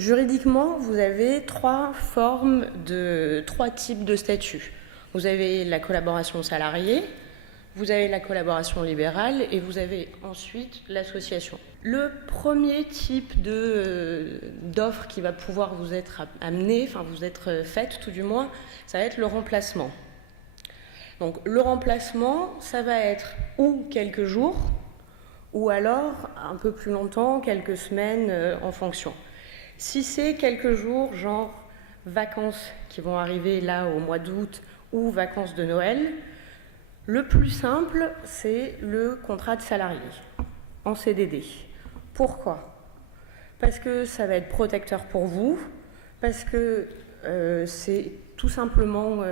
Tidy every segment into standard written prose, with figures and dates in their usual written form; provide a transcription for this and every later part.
Juridiquement, vous avez trois types de statuts. Vous avez la collaboration salariée, vous avez la collaboration libérale et vous avez ensuite l'association. Le premier type d'offre qui va pouvoir vous être amenée, enfin vous être faite tout du moins, ça va être le remplacement. Donc le remplacement, ça va être ou quelques jours, ou alors un peu plus longtemps, quelques semaines en fonction. Si c'est quelques jours, genre vacances qui vont arriver là au mois d'août ou vacances de Noël, le plus simple, c'est le contrat de salarié en CDD. Pourquoi ? Parce que ça va être protecteur pour vous, parce que c'est tout simplement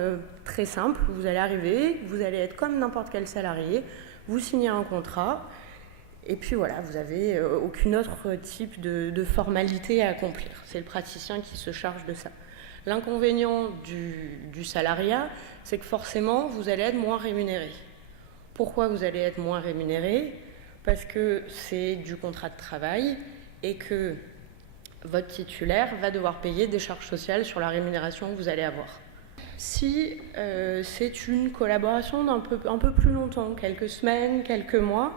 très simple. Vous allez arriver, vous allez être comme n'importe quel salarié, vous signez un contrat, et puis voilà, vous n'avez aucun autre type de formalité à accomplir. C'est le praticien qui se charge de ça. L'inconvénient du salariat, c'est que forcément, vous allez être moins rémunéré. Pourquoi vous allez être moins rémunéré ? Parce que c'est du contrat de travail et que votre titulaire va devoir payer des charges sociales sur la rémunération que vous allez avoir. Si c'est une collaboration d'un peu plus longtemps, quelques semaines, quelques mois,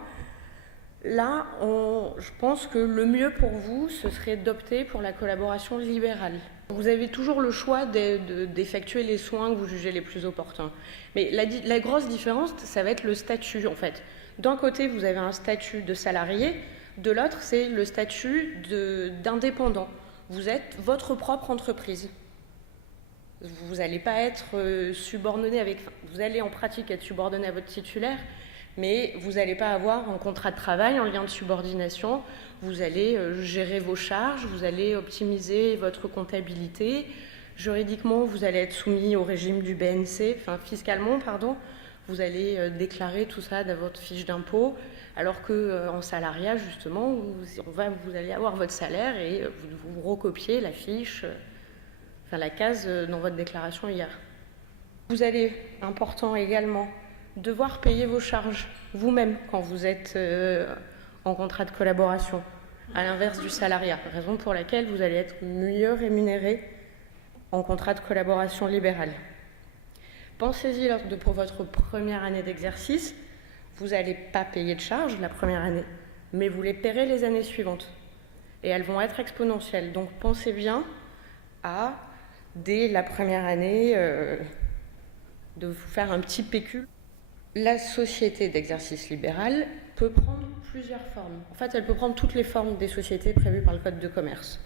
là, je pense que le mieux pour vous, ce serait d'opter pour la collaboration libérale. Vous avez toujours le choix d'effectuer les soins que vous jugez les plus opportuns. Mais la grosse différence, ça va être le statut, en fait. D'un côté, vous avez un statut de salarié, de l'autre, c'est le statut d'indépendant. Vous êtes votre propre entreprise. Vous n'allez pas être subordonné vous allez en pratique être subordonné à votre titulaire, mais vous n'allez pas avoir un contrat de travail en lien de subordination. Vous allez gérer vos charges, vous allez optimiser votre comptabilité. Juridiquement, vous allez être soumis au régime du BNC, fiscalement, pardon. Vous allez déclarer tout ça dans votre fiche d'impôt, alors qu'en salariat, justement, vous allez avoir votre salaire et vous recopiez la fiche, la case dans votre déclaration hier. Vous allez, important également, devoir payer vos charges vous-même quand vous êtes en contrat de collaboration, à l'inverse du salariat, raison pour laquelle vous allez être mieux rémunéré en contrat de collaboration libérale. Pensez-y pour votre première année d'exercice, vous n'allez pas payer de charges la première année, mais vous les paierez les années suivantes. Et elles vont être exponentielles. Donc pensez bien à, dès la première année, de vous faire un petit pécule. La société d'exercice libéral peut prendre plusieurs formes. En fait, elle peut prendre toutes les formes des sociétés prévues par le Code de commerce.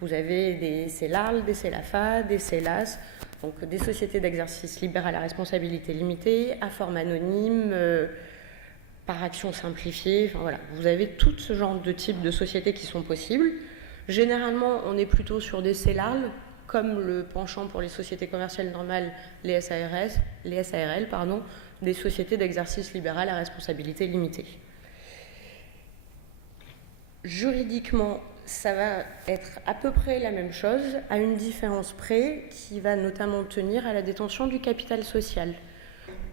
Vous avez des CELAL, des CELAFA, des CELAS, donc des sociétés d'exercice libéral à responsabilité limitée, à forme anonyme, par action simplifiée. Voilà. Vous avez tout ce genre de types de sociétés qui sont possibles. Généralement, on est plutôt sur des CELAL, comme le penchant pour les sociétés commerciales normales, les SARL, des sociétés d'exercice libéral à responsabilité limitée. Juridiquement, ça va être à peu près la même chose, à une différence près qui va notamment tenir à la détention du capital social.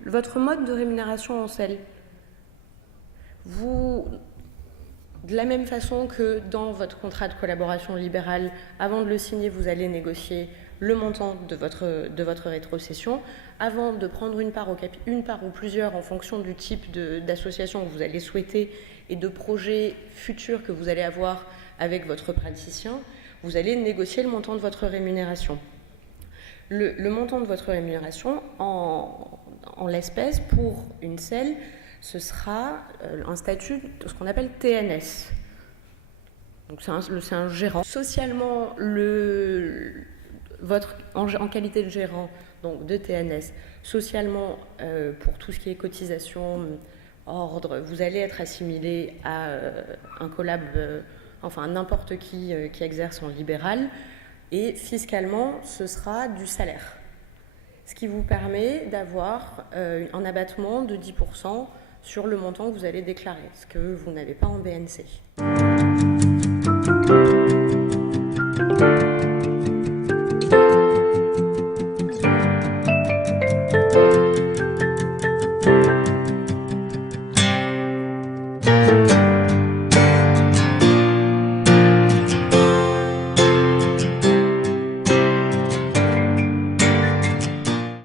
Votre mode de rémunération en celle, de la même façon que dans votre contrat de collaboration libérale, avant de le signer, vous allez négocier le montant de votre rétrocession. Avant de prendre une part ou plusieurs en fonction du type d'association que vous allez souhaiter et de projets futurs que vous allez avoir avec votre praticien, vous allez négocier le montant de votre rémunération. Le montant de votre rémunération, en l'espèce, pour une selle, ce sera un statut de ce qu'on appelle TNS. Donc c'est un gérant. Socialement, en qualité de gérant, donc de TNS, socialement, pour tout ce qui est cotisation, ordre, vous allez être assimilé à un collab, n'importe qui exerce en libéral, et fiscalement, ce sera du salaire. Ce qui vous permet d'avoir un abattement de 10% sur le montant que vous allez déclarer, ce que vous n'avez pas en BNC.